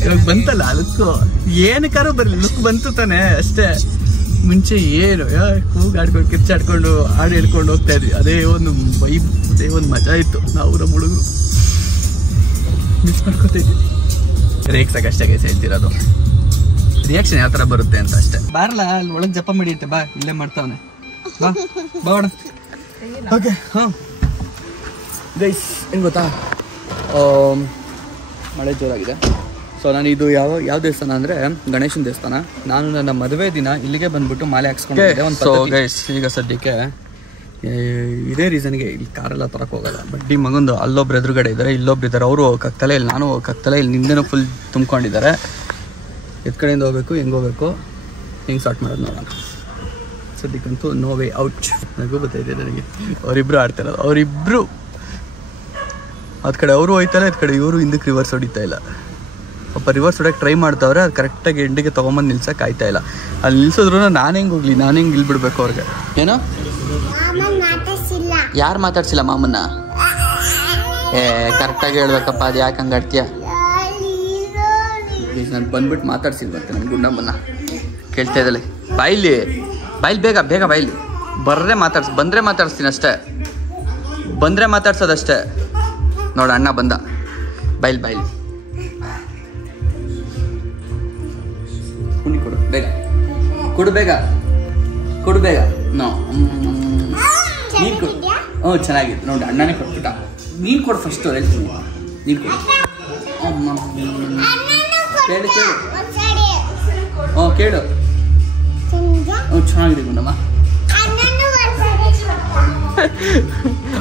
ಇವಾಗ ಬಂತಲ್ಲ, ಲುಕ್ಕು ಏನಕ್ಕಾರು ಬರಲಿ, ಲುಕ್ ಬಂತು ತಾನೆ ಅಷ್ಟೇ. ಮುಂಚೆ ಏನು ಕೂಗಾಡ್ಕೊಂಡು ಕಿರ್ಚಾಡ್ಕೊಂಡು ಹಾಡು ಹೇಳ್ಕೊಂಡು ಹೋಗ್ತಾ ಇದ್ವಿ. ಅದೇ ಒಂದು ವೈಬ್, ಅದೇ ಒಂದು ಮಜಾ ಇತ್ತು. ನಾವು ನಮ್ಮ ಹುಡುಗರು ಮಿಸ್ ಮಾಡ್ಕೋತಾ ಇದ್ವಿ. ರೇಕ್ಸಾಗಷ್ಟೇ ಗೈಸ್ ಹೇಳ್ತಿರೋದು. ರಿಯಾಕ್ಷನ್ ಯಾವ ಥರ ಬರುತ್ತೆ ಅಂತ ಅಷ್ಟೇ. ಬಾರಲ್ಲ ಅಲ್ಲಿ ಒಳಗೆ ಜಪ ಮಾಡಿರುತ್ತೆ, ಬಾ ಇಲ್ಲೇ ಮಾಡ್ತಾವನೆ, ಬಾ ಬಾಣ. ಓಕೆ ಹಾಂ ಗೈಸ್ ಏನು ಗೊತ್ತಾ, ಮಳೆ ಜೋರಾಗಿದೆ. ಸೊ ನಾನು ಇದು ಯಾವ ದೇವಸ್ಥಾನ ಅಂದರೆ ಗಣೇಶನ ದೇವಸ್ಥಾನ. ನಾನು ನನ್ನ ಮದುವೆ ದಿನ ಇಲ್ಲಿಗೆ ಬಂದ್ಬಿಟ್ಟು ಮಾಲೆ ಹಾಕ್ಸ್ಕೊಂಡಿದ್ದೆ ಒಂದು. ಸೊ ಗೈಸ್ ಈಗ ಸದ್ಯಕ್ಕೆ ಇದೇ ರೀಸನ್ಗೆ ಇಲ್ಲಿ ಕಾರೆಲ್ಲ ತರಕ್ಕೆ ಹೋಗಲ್ಲ. ಬಟ್ ಈ ಮಗೊಂದು ಅಲ್ಲೊಬ್ರು ಎದುರುಗಡೆ ಇದ್ದಾರೆ, ಇಲ್ಲೊಬ್ರು ಇದ್ದಾರೆ. ಅವರು ಹೋಗಕ್ಕಾಗ್ತಲೇ ಇಲ್ಲ, ನಾನು ಹೋಗಕ್ಕಾಗ್ತಲೇ ಇಲ್ಲಿ. ನಿಂದೇನೂ ಫುಲ್ ತುಂಬ್ಕೊಂಡಿದ್ದಾರೆ. ಎತ್ ಕಡೆಯಿಂದ ಹೋಗ್ಬೇಕು, ಹೆಂಗೆ ಹೋಗ್ಬೇಕು, ಹೆಂಗೆ ಸ್ಟಾರ್ಟ್ ಮಾಡೋದು ನೋಡೋಣ. ಸದ್ಯಕ್ಕಂತೂ ನೋ ವೇ ಔಟ್. ನನಗೂ ಗೊತ್ತಾಯಿದೆ ನನಗೆ. ಅವರಿಬ್ಬರು ಆಡ್ತಿರೋದು, ಅವರಿಬ್ಬರು ಅದು ಕಡೆ ಅವರು ಹೋಯ್ತಾರೆ, ಅದು ಕಡೆ ಇವರು ಹಿಂದಕ್ಕೆ ರಿವರ್ಸ್ ಹೊಡಿತಾ ಇಲ್ಲ. ಪಾಪ ರಿವರ್ಸ್ ಹೊಡೋಕ್ಕೆ ಟ್ರೈ ಮಾಡ್ತಾವ್ರೆ, ಅದು ಕರೆಕ್ಟಾಗಿ ಎಂಡಿಗೆ ತೊಗೊಂಬಂದು ನಿಲ್ಸಕ್ಕೆ ಆಯ್ತಾ ಇಲ್ಲ. ಅಲ್ಲಿ ನಿಲ್ಸಿದ್ರು ನಾನು ಹೆಂಗೆ ಹೋಗ್ಲಿ, ನಾನು ಹೆಂಗೆ ಇಲ್ಬಿಡ್ಬೇಕು ಅವ್ರಿಗೆ. ಏನೋ ಯಾರು ಮಾತಾಡ್ಸಿಲ್ಲ ಮಾಮನ್ನ? ಕರೆಕ್ಟಾಗಿ ಹೇಳ್ಬೇಕಪ್ಪ, ಅದು ಯಾಕೆ ಹಂಗೆ ಆಡ್ತೀಯ? ಪ್ಲೀಸ್ ನಾನು ಬಂದ್ಬಿಟ್ಟು ಮಾತಾಡ್ಸಿಲ್ವಂತೆ ನನ್ನ ಗುಂಡಮ್ಮನ್ನ. ಕೇಳ್ತಾ ಇದ್ದಲ್ಲ, ಬಾಯಿಲಿ ಬೇಗ ಬೇಗ ಬಾಯಿಲಿ. ಬಂದರೆ ಮಾತಾಡ್ಸ್ತೀನಿ ಅಷ್ಟೇ, ಬಂದರೆ ಮಾತಾಡ್ಸೋದಷ್ಟೇ. ನೋಡ ಅಣ್ಣ ಬಂದ, ಬಾಯಿಲಿ ಕುಣಿ ಕೊಡು ಬೇಗ, ಕೊಡು ಬೇಗ. ನೋ ನೀನು ಕೊಡು. ಚೆನ್ನಾಗಿತ್ತು ನೋಡಿ, ಅಣ್ಣನೇ ಕೊಟ್ಬಿಟ್ಟ. ನೀನು ಕೊಡು ಫಸ್ಟು, ಹೇಳ್ತೀನಿ. ನೀನು ಕೊಡು. ಕೇಳು ಕೇಳು. ಚೆನ್ನಾಗಿದೆ ಗುಂಡಮ್ಮ.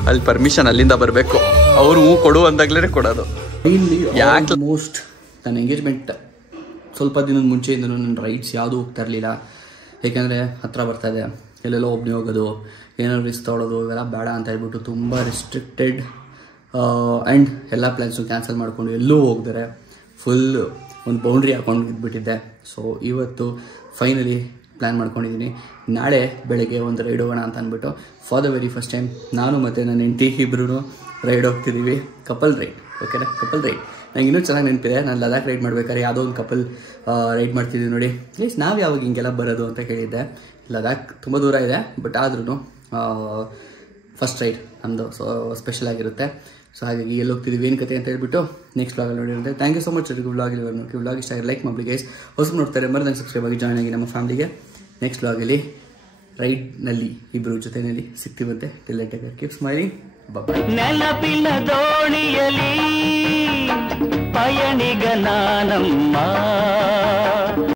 ಅಲ್ಲಿ ಪರ್ಮಿಷನ್ ಅಲ್ಲಿಂದ ಬರಬೇಕು. ಅವರು ಕೊಡು ಅಂದಾಗ್ಲೇ ಕೊಡೋದು. ಯಾಕೆ ಮೋಸ್ಟ್ ನನ್ನ ಎಂಗೇಜ್ಮೆಂಟ್ ಸ್ವಲ್ಪ ದಿನದ ಮುಂಚೆಯಿಂದಲೂ ನನ್ನ ರೈಡ್ಸ್ ಯಾವುದೂ ಹೋಗ್ತಾ ಇರಲಿಲ್ಲ. ಏಕೆಂದರೆ ಹತ್ರ ಬರ್ತಾಯಿದೆ, ಎಲ್ಲೆಲ್ಲೋ ಒಬ್ಬನೇ ಹೋಗೋದು, ಏನಾದ್ರು ರಿಸ್ಕ್ ತೊಗೊಳೋದು ಇವೆಲ್ಲ ಬೇಡ ಅಂತ ಹೇಳ್ಬಿಟ್ಟು ತುಂಬ ರಿಸ್ಟ್ರಿಕ್ಟೆಡ್ ಆ್ಯಂಡ್ ಎಲ್ಲ ಪ್ಲ್ಯಾನ್ಸು ಕ್ಯಾನ್ಸಲ್ ಮಾಡಿಕೊಂಡು ಎಲ್ಲೂ ಹೋಗ್ತಾರೆ. ಫುಲ್ ಒಂದು ಬೌಂಡ್ರಿ ಹಾಕೊಂಡು ಇದ್ಬಿಟ್ಟಿದ್ದೆ. ಸೊ ಇವತ್ತು ಫೈನಲಿ ಪ್ಲ್ಯಾನ್ ಮಾಡ್ಕೊಂಡಿದ್ದೀನಿ. ನಾಳೆ ಬೆಳಗ್ಗೆ ಒಂದು ರೈಡ್ ಹೋಗೋಣ ಅಂತ ಅಂದ್ಬಿಟ್ಟು for the very first time ನಾನು ಮತ್ತು ನನ್ನ ಹೆಂಡತಿ ಇಬ್ಬರೂ ರೈಡ್ ಹೋಗ್ತಿದ್ದೀವಿ. ಕಪಲ್ ರೈಡ್, ಓಕೆನಾ? ಕಪಲ್ ರೈಡ್ ನಂಗೆ ಇನ್ನೂ ಚೆನ್ನಾಗಿ ನೆನಪಿದೆ. ನಾನು ಲದಾಖ್ ರೈಡ್ ಮಾಡ್ಬೇಕಾದ್ರೆ ಯಾವುದೋ ಒಂದು ಕಪಲ್ ರೈಡ್ ಮಾಡ್ತಿದ್ದೀವಿ ನೋಡಿ. ಪ್ಲೀಸ್ ನಾವು ಯಾವಾಗ ಹಿಂಗೆಲ್ಲ ಬರೋದು ಅಂತ ಕೇಳಿದ್ದೆ. ಲದಾಖ್ ತುಂಬ ದೂರ ಇದೆ, ಬಟ್ ಆದ್ರೂ ಫಸ್ಟ್ ರೈಡ್ ನಮ್ಮದು. ಸೊ ಸ್ಪೆಷಲ್ ಆಗಿರುತ್ತೆ. ಸೊ ಹಾಗಾಗಿ ಎಲ್ಲಿ ಹೋಗ್ತಿದ್ದೀವಿ ಏನು ಕತೆ ಅಂತ ಹೇಳ್ಬಿಟ್ಟು ನೆಕ್ಸ್ಟ್ ವ್ಲಾಗಲ್ಲಿ ನೋಡಿರುತ್ತೆ. ಥ್ಯಾಂಕ್ ಯು ಸೊ ಮಚ್ ಎಲ್ಲರಿಗೂ ವ್ಲಾಗ್ ಇಷ್ಟ ಆಗಿ ಲೈಕ್ ಮಾಡಿ ಗೈಸ್. ಹೊಸ ನೋಡ್ತಾರೆ ಮರದಂಗೆ ಸಬ್ಸ್ಕ್ರೈಬ್ ಆಗಿ ಜಾಯ್ನ್ ಆಗಿ ನಮ್ಮ ಫ್ಯಾಮಿಲಿಗೆ. ನೆಕ್ಸ್ಟ್ ವ್ಲಾಗಲ್ಲಿ ರೈಡ್ನಲ್ಲಿ ಇಬ್ಬರು ಜೊತೆಯಲ್ಲಿ ಸಿಗ್ತೀವಂತೆ. Till take care, keep smiling, bye. ನೆನಪಿನ ದೋಣಿಯಲಿ ಪಯಣಿಗ ನಾನಮ್ಮ.